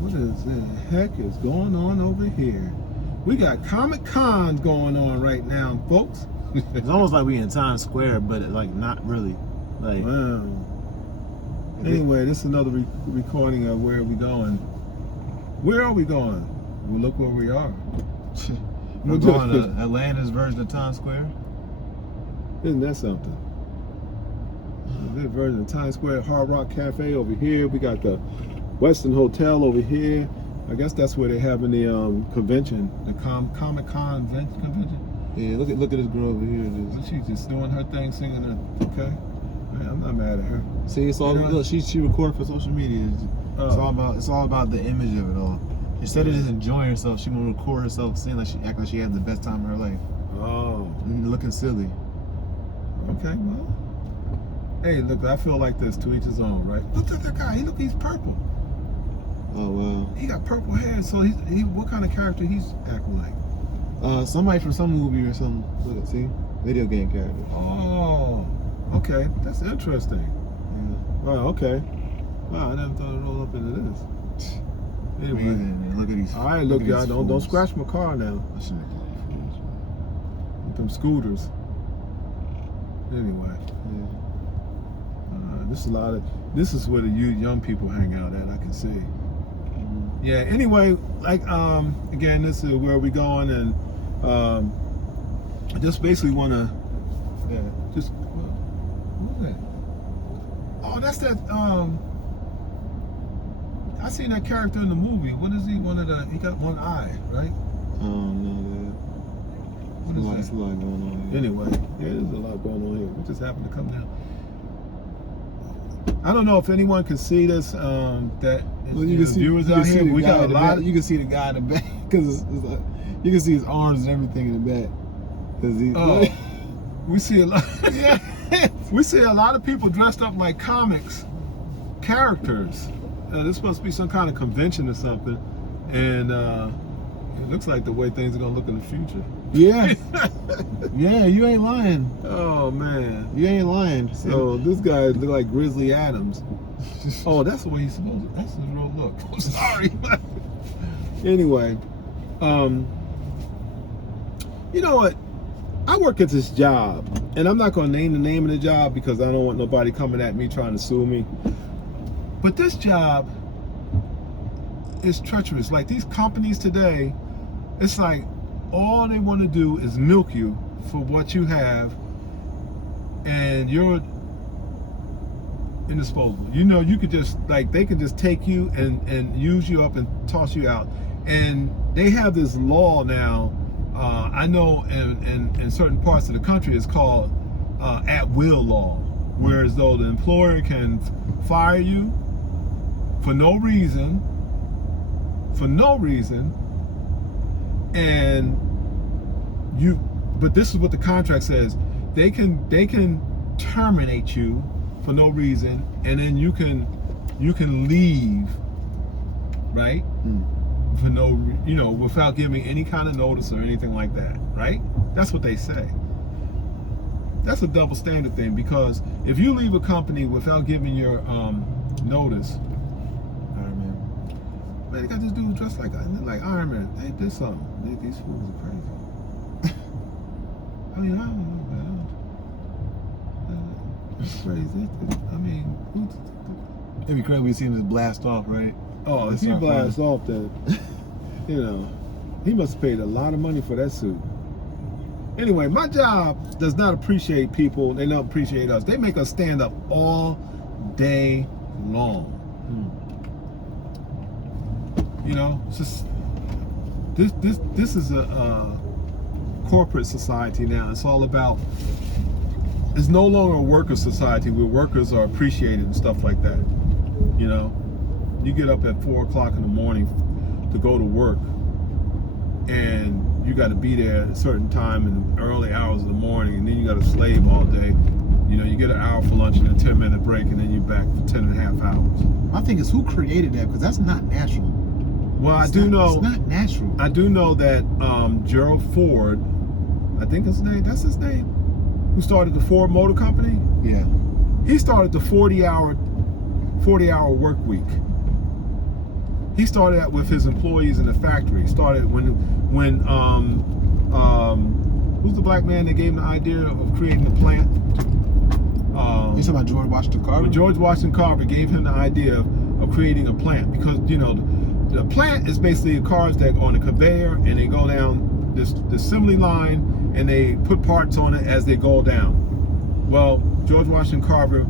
what is the heck is going on over here? We got Comic-Con going on right now, folks. It's almost like we in Times Square, but like not really. Like, wow. Anyway, this is another recording of where we going. Where are we going? Well, look where we are. we're going to Atlanta's version of Times Square. Isn't that something? This version of Times Square, Hard Rock Cafe over here. We got the Westin Hotel over here. I guess that's where they're having the convention, the Comic-Con convention. Yeah, look at this girl over here. She's just doing her thing, singing her. Okay, man, I'm not mad at her. See, it's all look, she recorded for social media. It's all about the image of it all. Instead of just enjoying herself, she gonna record herself saying like she act like she had the best time of her life. Oh, and looking silly. Okay, well. Hey, look, I feel like this, to each his own, right? Look at that guy. He's purple. Oh, wow. He got purple hair, so he what kind of character he's acting like? Somebody from some movie or something. Look, see? Video game character. Oh, okay. That's interesting. Yeah. Wow, okay. Wow, I never thought it'd roll up into this. Anyway. Man, look at these. All right, look, y'all, don't scratch my car now. I shouldn't have called fools, man. With them scooters. Anyway. Yeah. This is where the young people hang out at, I can see. Yeah, anyway, like again, this is where we going, and I just basically want to just what is that? Oh, that's that I seen that character in the movie. What is he? He got one eye, right? No, what is that? There's a lot going on here. Anyway, yeah, there's a lot going on here. We just happened to come down. I don't know if anyone can see this. That well, you can see viewers out here. We got a lot. You can see the guy in the back because like, you can see his arms and everything in the back. Cause we see a lot. Yeah, we see a lot of people dressed up like comics characters. This must be some kind of convention or something, and it looks like the way things are gonna look in the future. Yeah, yeah, you ain't lying. Oh man, you ain't lying. So this guy look like Grizzly Adams. Oh, that's the way he's supposed to. That's his real look. I'm sorry. Anyway, you know what? I work at this job, and I'm not going to name the name of the job because I don't want nobody coming at me trying to sue me. But this job is treacherous. Like these companies today, it's like all they want to do is milk you for what you have, and you're indisposable. You know, you could just like they could just take you and use you up and toss you out. And they have this law now. I know in certain parts of the country it's called at-will law, whereas though the employer can fire you for no reason, and but this is what the contract says: they can terminate you for no reason, and then you can leave, right? For no, without giving any kind of notice or anything like that, right? That's what they say. That's a double standard thing, because if you leave a company without giving your notice, Iron Man, man, they got this dude dressed like Iron Man. They did something. These fools are crazy. I mean, I don't know, man. It's crazy. I mean, it'd be crazy we see him just blast off, right? Oh, if he blasts off, then he must have paid a lot of money for that suit. Anyway, my job does not appreciate people. They don't appreciate us. They make us stand up all day long. You know, it's just this is a corporate society now. It's all about. It's no longer a worker society where workers are appreciated and stuff like that. You know, you get up at 4 o'clock in the morning to go to work, and you got to be there at a certain time in the early hours of the morning, and then you got to slave all day. You know, you get an hour for lunch and a 10-minute break, and then you're back for 10.5 hours. My thing is, who created that? Because that's not natural. Well, I do know. It's not natural. I do know that Gerald Ford, I think his name, that's his name, who started the Ford Motor Company. Yeah. He started the 40-hour work week. He started out with his employees in the factory. He started when who's the black man that gave him the idea of creating the plant? You talking about George Washington Carver? When George Washington Carver gave him the idea of creating a plant, because the plant is basically cars that are on a conveyor and they go down this assembly line and they put parts on it as they go down. Well, George Washington Carver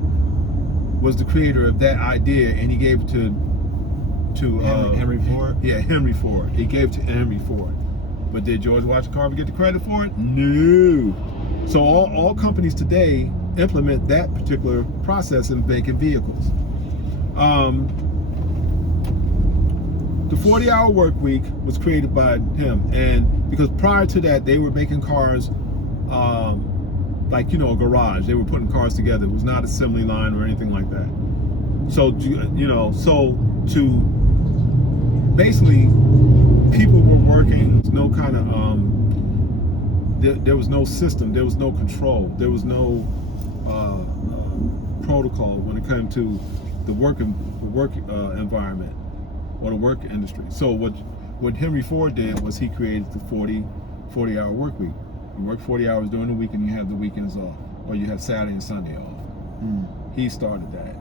was the creator of that idea, and he gave it to Henry Ford? Yeah, Henry Ford. He gave it to Henry Ford. But did George Washington Carver get the credit for it? No. So all companies today implement that particular process in making vehicles. The 40-hour work week was created by him, and because prior to that they were making cars like a garage. They were putting cars together. It was not assembly line or anything like that. So to basically people were working. No kind of there was no system. There was no control. There was no protocol when it came to the work environment or the work industry. So what Henry Ford did was he created the 40-hour work week. You work 40 hours during the week and you have the weekends off, or you have Saturday and Sunday off. He started that,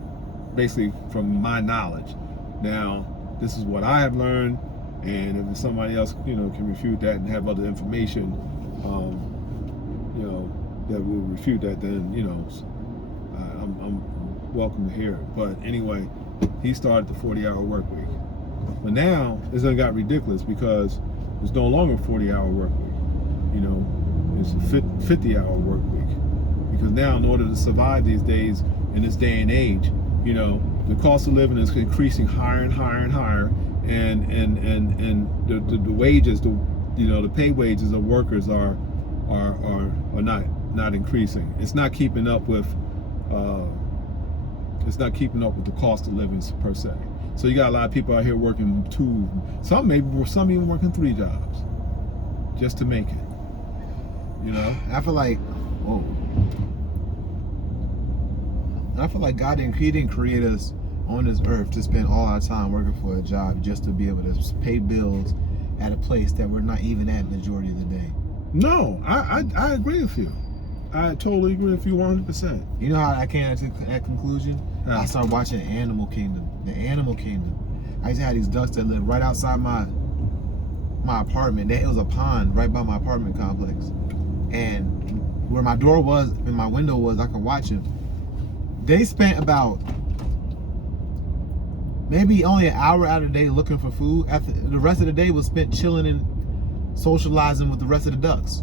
basically from my knowledge. Now, this is what I have learned, and if somebody else, can refute that and have other information, that will refute that, then, I'm welcome to hear it. But anyway, he started the 40-hour work week. But now, it's got ridiculous because it's no longer a 40-hour work week. It's a 50-hour work week. Because now, in order to survive these days, in this day and age, the cost of living is increasing higher and higher and higher, and the wages, the pay wages of workers are not increasing. It's not keeping up with the cost of living per se. So you got a lot of people out here working some even working 3 jobs just to make it. I feel like God didn't create us on this earth to spend all our time working for a job just to be able to pay bills at a place that we're not even at majority of the day. No, I agree with you. I totally agree with you 100%. You know how I came to that conclusion? Yeah. I started watching Animal Kingdom. The Animal Kingdom. I used to have these ducks that lived right outside my apartment. It was a pond right by my apartment complex. And where my door was and my window was, I could watch them. They spent about maybe only an hour out of the day looking for food. After the rest of the day was spent chilling and socializing with the rest of the ducks.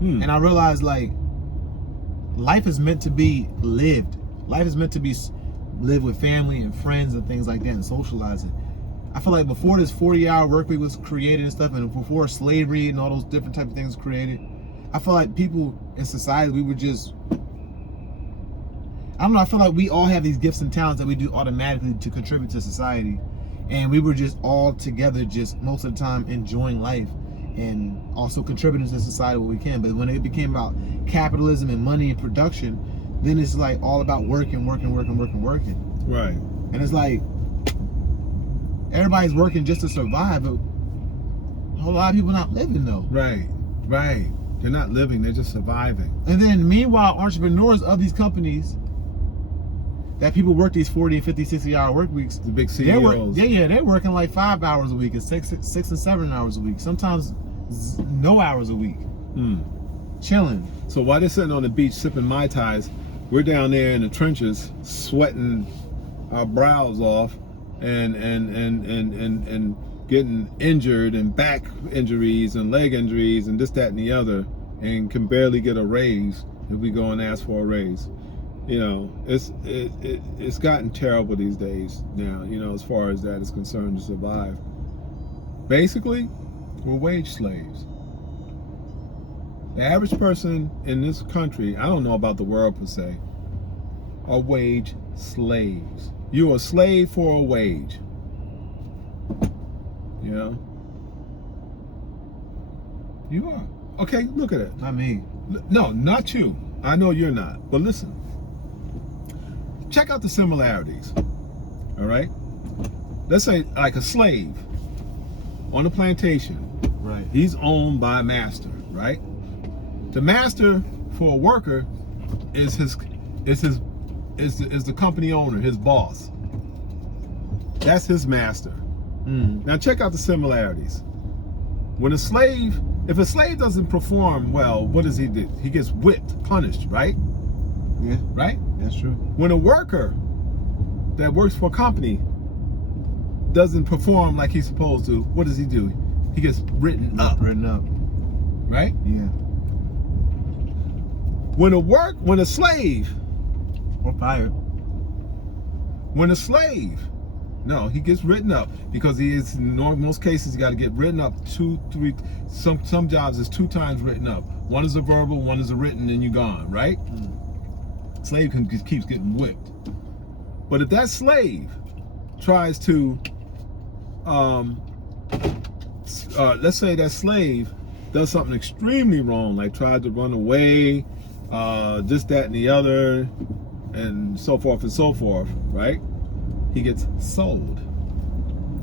And I realized, life is meant to be lived. Life is meant to be lived with family and friends and things like that, and socializing. I feel like before this 40-hour work week was created and stuff, and before slavery and all those different type of things were created, I feel like people in society, we were just, I don't know, I feel like we all have these gifts and talents that we do automatically to contribute to society. And we were just all together, just most of the time enjoying life and also contributing to society what we can. But when it became about capitalism and money and production, then it's all about working. Right. And it's everybody's working just to survive, but a whole lot of people not living though. Right. They're not living, they're just surviving. And then meanwhile, entrepreneurs of these companies that people work these 40 and 50, 60-hour work weeks. The big CEOs. They're working 5 hours a week and 6 and 7 hours a week. Sometimes no hours a week. Chilling. So while they're sitting on the beach sipping Mai Tais, we're down there in the trenches sweating our brows off and getting injured, and back injuries and leg injuries and this, that, and the other, and can barely get a raise if we go and ask for a raise. It's gotten terrible these days now, as far as that is concerned, to survive. Basically, we're wage slaves. The average person in this country, I don't know about the world per se, are wage slaves. You're a slave for a wage. You are. Okay, look at it. Not me. No, not you. I know you're not. But listen. Check out the similarities. All right? let's say like a slave on a plantation. Right. He's owned by a master, right? The master for a worker is the company owner, his boss. That's his master. Now check out the similarities. When a slave, if a slave doesn't perform well, what does he do? He gets whipped, punished, right? Yeah. Right? That's true. When a worker that works for a company doesn't perform like he's supposed to, what does he do? He gets written up. Written up. Right? Yeah. When a slave, Or fired. when a slave, no, he gets written up because he is, in most cases, you got to get written up 2, 3, some jobs is 2 times written up. One is a verbal, one is a written, and you're gone, right? Slave keeps getting whipped. But if that slave tries to, let's say that slave does something extremely wrong, like tried to run away, this, that, and the other, and so forth, right? He gets sold.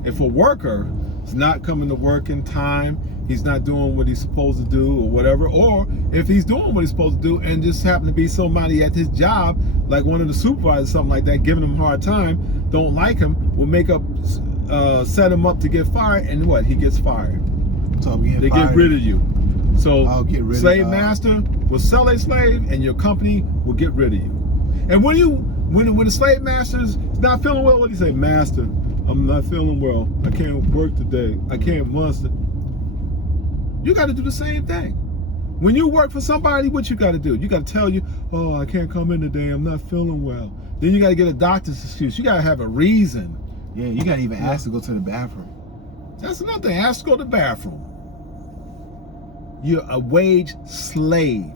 If a worker is not coming to work in time, he's not doing what he's supposed to do or whatever, or if he's doing what he's supposed to do and just happen to be somebody at his job, like one of the supervisors, something like that, giving him a hard time, don't like him, will make up, set him up to get fired, and what? He gets fired. So They get rid of you. So slave of master will sell a slave, and your company will get rid of you. And when the slave master is not feeling well, what do you say? Master, I'm not feeling well. I can't work today. I can't muster. You got to do the same thing. When you work for somebody, what you got to do? You got to tell you, oh, I can't come in today. I'm not feeling well. Then you got to get a doctor's excuse. You got to have a reason. Yeah, you got to even ask to go to the bathroom. That's another thing. Ask to go to the bathroom. You're a wage slave.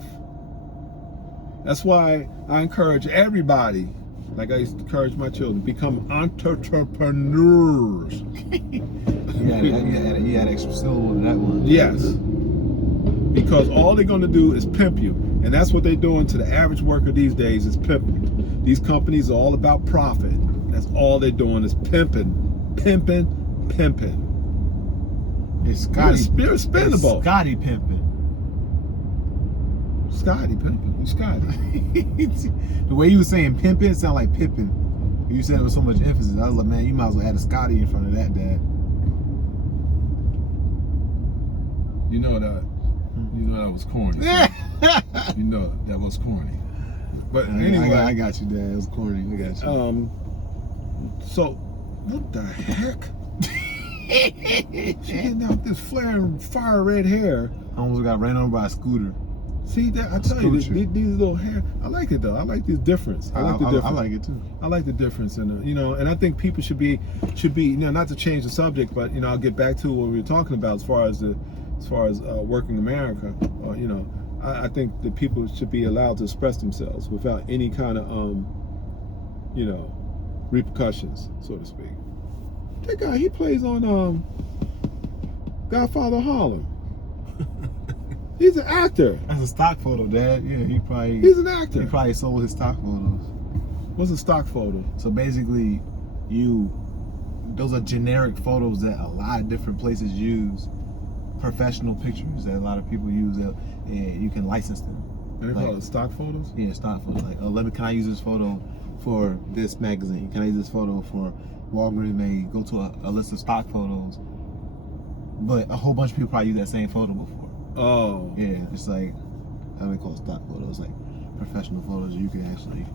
That's why I encourage everybody, like I used to encourage my children, become entrepreneurs. You had extra syllable to that one. Yes. Because all they're going to do is pimp you. And that's what they're doing to the average worker these days, is pimping. These companies are all about profit. That's all they're doing is pimping. It's Scotty. Spirit spendable. Scotty pimping. Scotty pimping. You Scotty. The way you were saying pimping, it sounded like pippin. You said it with so much emphasis. I was like, man, you might as well add a Scotty in front of that, Dad. You know that was corny. You know that was corny. But anyway, I got you, Dad. It was corny. I got you. So what the heck? She getting out this flaring fire red hair. I almost got ran over by a scooter. See that? I tell you, these little hair. I like it though. I like this difference. I like the difference. I like it too. I like the difference, and and I think people should be, not to change the subject, but I'll get back to what we were talking about as far as working America. I think that people should be allowed to express themselves without any kind of repercussions, so to speak. That guy, he plays on Godfather Harlem. He's an actor. That's a stock photo, Dad. Yeah, he's an actor. He probably sold his stock photos. What's a stock photo? So basically, those are generic photos that a lot of different places use. Professional pictures that a lot of people use, and you can license them. And they call it stock photos? Yeah, stock photos. Like, can I use this photo for this magazine? Can I use this photo for Walgreens? May go to a list of stock photos, but a whole bunch of people probably use that same photo before. Oh. Yeah, it's like, how do they call it stock photos? Like professional photos you can actually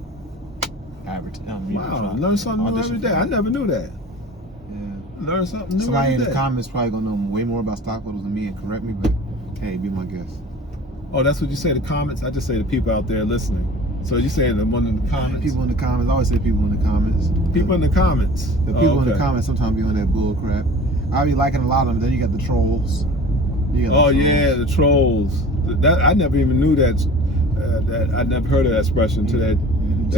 advertise. Wow, learn something new every day. I never knew that. Yeah. Learn something new Somebody every day. in the comments probably gonna know way more about stock photos than me and correct me, but hey, be my guest. Oh, that's what you say, the comments? I just say the people out there listening. So you saying the one in the comments? People in the comments. I always say people in the comments. People in the comments. The people in the comments sometimes be on that bull crap. I be liking a lot of them. Then you got the trolls. Yeah, the trolls. That I never even knew that. I never heard of that expression to that.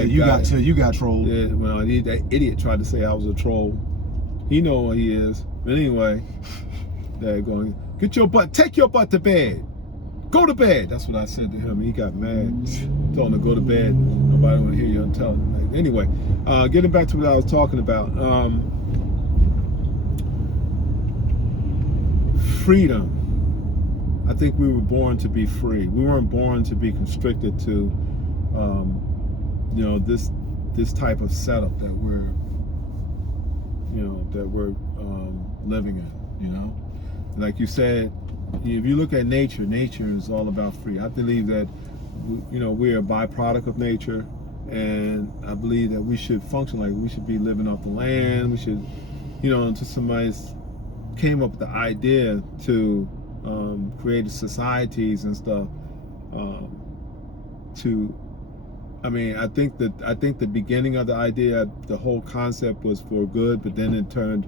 You got trolled. Yeah, well, that idiot tried to say I was a troll. He know what he is. But anyway, they're going, take your butt to bed. Go to bed. That's what I said to him. He got mad. Told him to go to bed. Nobody want to hear you tell him. Anyway, getting back to what I was talking about. freedom. I think we were born to be free. We weren't born to be constricted to, this type of setup that we're living in. Like you said, if you look at nature is all about free. I believe that we're a byproduct of nature, and I believe that we should function like we should be living off the land. We should, until somebody came up with the idea to create societies and stuff. I think the beginning of the idea, the whole concept was for good, but then it turned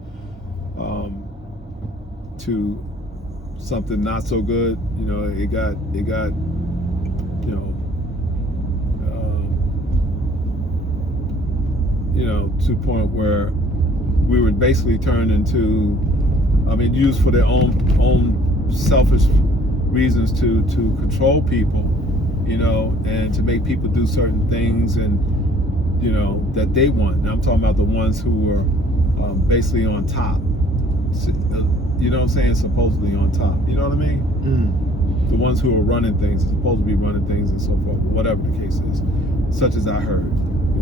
to something not so good. It got to a point where we were basically turned into, used for their own selfish reasons to control people, and to make people do certain things and that they want. Now I'm talking about the ones who are basically on top. You know what I'm saying? Supposedly on top. You know what I mean? The ones who are running things, supposed to be running things and so forth, whatever the case is. Such as I heard.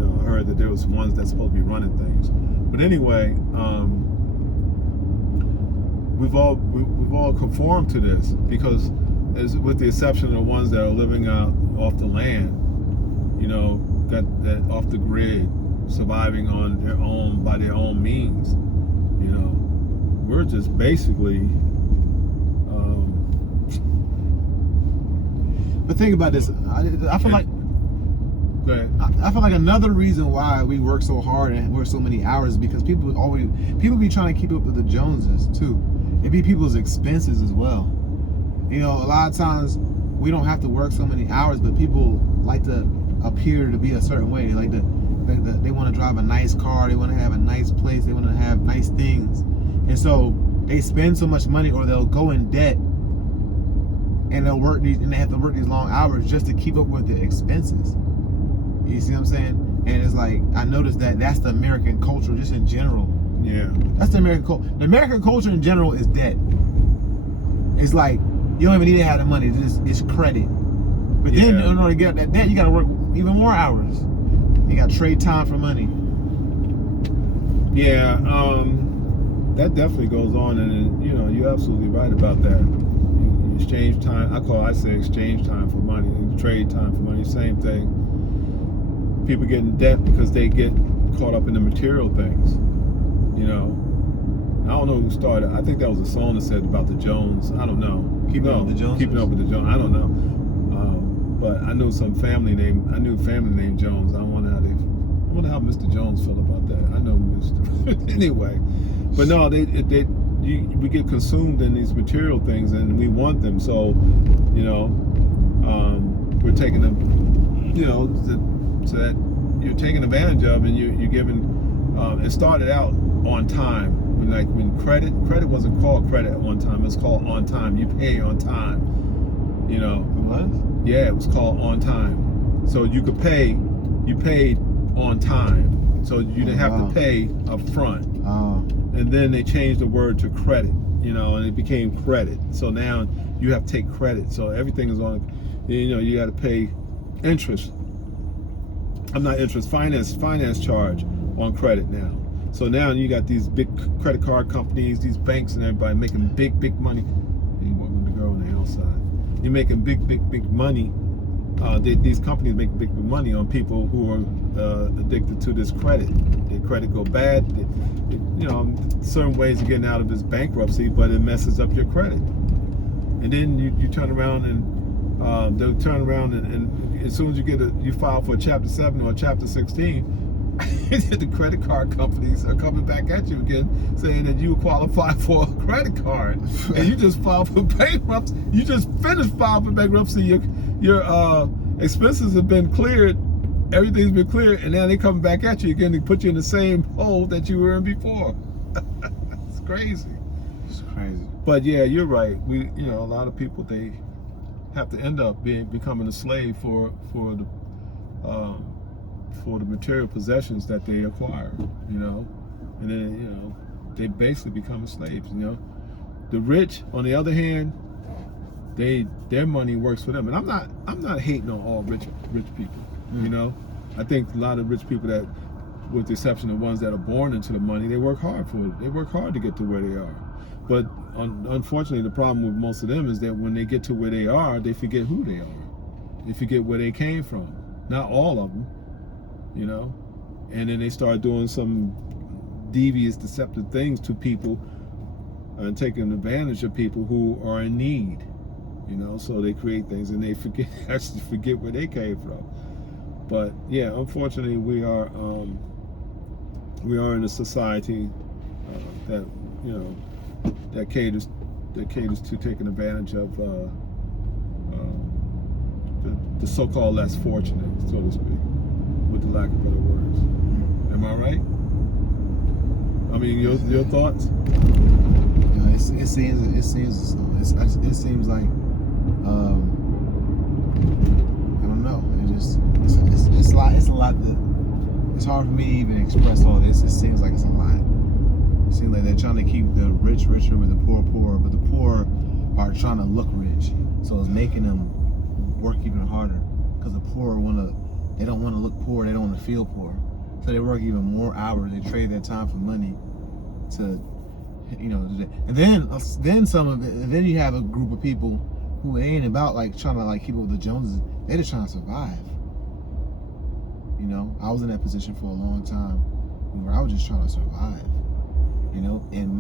I heard that there was ones that's supposed to be running things. But anyway, we've all conformed to this, because with the exception of the ones that are living out off the land, that off the grid, surviving on their own, by their own means, we're just basically. But think about this. I feel like. I feel like another reason why we work so hard and work so many hours is because people be trying to keep up with the Joneses too. It be people's expenses as well. A lot of times we don't have to work so many hours, but people like to appear to be a certain way. Like they want to drive a nice car, they want to have a nice place, they want to have nice things, and so they spend so much money, or they'll go in debt, and they have to work these long hours just to keep up with the expenses. You see what I'm saying? And it's like, I noticed that's the American culture just in general. Yeah. That's the American culture. The American culture in general is debt. It's like, you don't even need to have the money. It's credit. But then in order to get that debt, you got to work even more hours. You got to trade time for money. Yeah, that definitely goes on, and you're absolutely right about that. You exchange time. I say exchange time for money, and trade time for money. Same thing. People get in debt because they get caught up in the material things. I don't know who started. I think that was a song that said about the Jones. I don't know. Keeping up with the Jones. Keeping up with the Jones. I don't know. But I knew family named Jones. I wonder how Mr. Jones felt about that. I know Mr. Anyway, but no, we get consumed in these material things, and we want them. So, we're taking them. So that you're taking advantage of, and you're giving. It started out on time. When credit wasn't called credit at one time. It was called on time. You pay on time. It was? Yeah, it was called on time. So you could pay. You paid on time. So you didn't have to pay up front. And then they changed the word to credit. And it became credit. So now you have to take credit. So everything is on. You got to pay interest. Finance charge on credit now. So now you got these big credit card companies, these banks and everybody making big money. You want the girl on the outside. You're making big money. These companies make big money on people who are addicted to this credit. Their credit go bad. Certain ways of getting out of this bankruptcy, but it messes up your credit. And then you turn around and they'll turn around and as soon as you file for a Chapter 7 or a Chapter 16, the credit card companies are coming back at you again, saying that you qualify for a credit card, and you just filed for bankruptcy. You just finished filing for bankruptcy. Your expenses have been cleared, everything's been cleared, and now they come back at you again to put you in the same hole that you were in before. It's crazy. It's crazy. But yeah, you're right. A lot of people, they have to end up becoming a slave for the material possessions that they acquire, and then they basically become slaves. The rich, on the other hand, their money works for them. And I'm not hating on all rich people. You know, I think a lot of rich people that, with the exception of ones that are born into the money, they work hard for it. They work hard to get to where they are. But unfortunately, the problem with most of them is that when they get to where they are, they forget who they are. They forget where they came from. Not all of them, you know. And then they start doing some devious, deceptive things to people and taking advantage of people who are in need. You know, so they create things and they actually forget where they came from. But yeah, unfortunately, we are in a society that, you know, that caters to taking advantage of the so-called less fortunate, so to speak, with the lack of better words. Am I right? I mean, your thoughts? You know, it seems like I don't know. It's a lot that it's hard for me to even express all this. It seems like it's a lot. It seems like they're trying to keep the rich richer with the poor poorer, but the poor are trying to look rich, so it's making them work even harder. Because the poor they don't want to look poor, they don't want to feel poor, so they work even more hours. They trade their time for money to, you know, and then some of it. And then you have a group of people who ain't about like trying to like keep up with the Joneses. They're just trying to survive. You know, I was in that position for a long time where I was just trying to survive. You know, and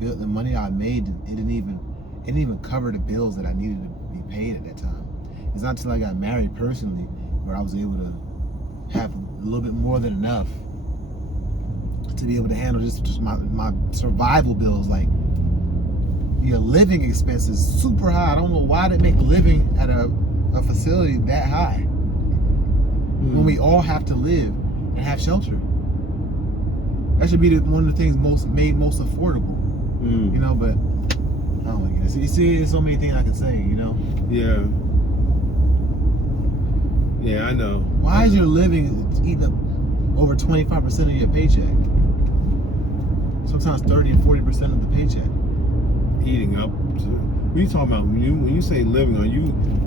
the money I made, it didn't even cover the bills that I needed to be paid at that time. It's not until I got married personally where I was able to have a little bit more than enough to be able to handle just my survival bills. Like, your living expenses super high. I don't know why they make living at a facility that high when we all have to live and have shelter. That should be one of the things most affordable. You know, but oh my goodness, you see, there's so many things I can say. You know. Yeah. Yeah, I know. Why is your living eating up over 25% of your paycheck? Sometimes 30 and 40% of the paycheck. Eating up. What are you talking about? When you say living, are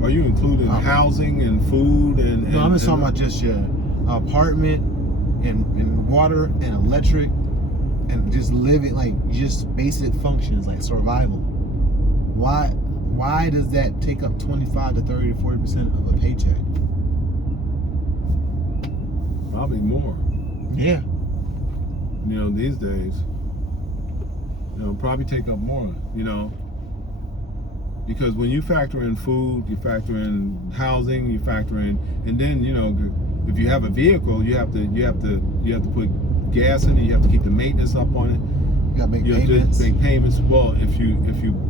you including housing and food and? No, I'm just talking about just your apartment and water and electric and just living, like just basic functions like survival. Why does that take up 25 to 30 to 40% of a paycheck? Probably more. Yeah. You know, these days, you know, probably take up more, you know, because when you factor in food, you factor in housing, you factor in, and then, you know, if you have a vehicle, you have to put gas in it, you have to keep the maintenance up on it. You gotta make payments. Make payments. Well, if you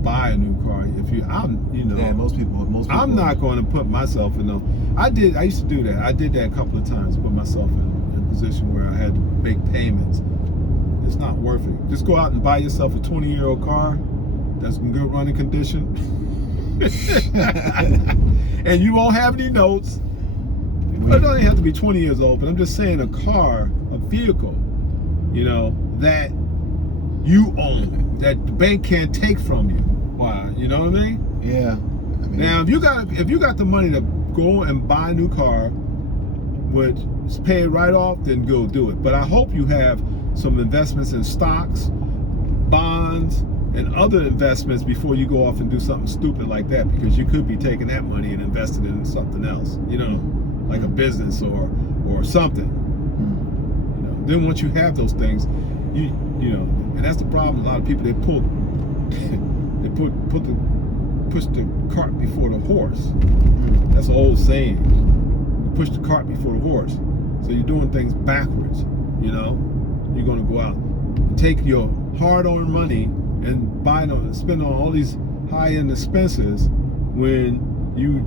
buy a new car, yeah, most people. I'm not going to put myself in those. I used to do that. I did that a couple of times. Put myself in a position where I had to make payments. It's not worth it. Just go out and buy yourself a 20-year-old car that's in good running condition, and you won't have any notes. It doesn't have to be 20 years old, but I'm just saying a car, a vehicle, you know, that you own, that the bank can't take from you. Why? You know what I mean? Yeah. Now, if you got the money to go and buy a new car, which is pay it right off, then go do it. But I hope you have some investments in stocks, bonds, and other investments before you go off and do something stupid like that, because you could be taking that money and investing in something else, you know, like a business or something. You know, then once you have those things, you know, and that's the problem. A lot of people, they push the cart before the horse. That's an old saying. You push the cart before the horse. So you're doing things backwards. You know, you're going to go out and take your hard-earned money and spend on all these high-end expenses when you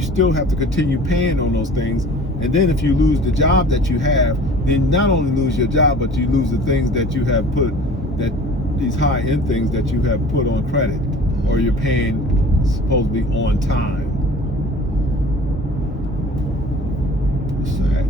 still have to continue paying on those things. And then if you lose the job that you have, then not only lose your job, but you lose the things that you have these high-end things that you have put on credit, or you're paying supposedly on time. It's sad.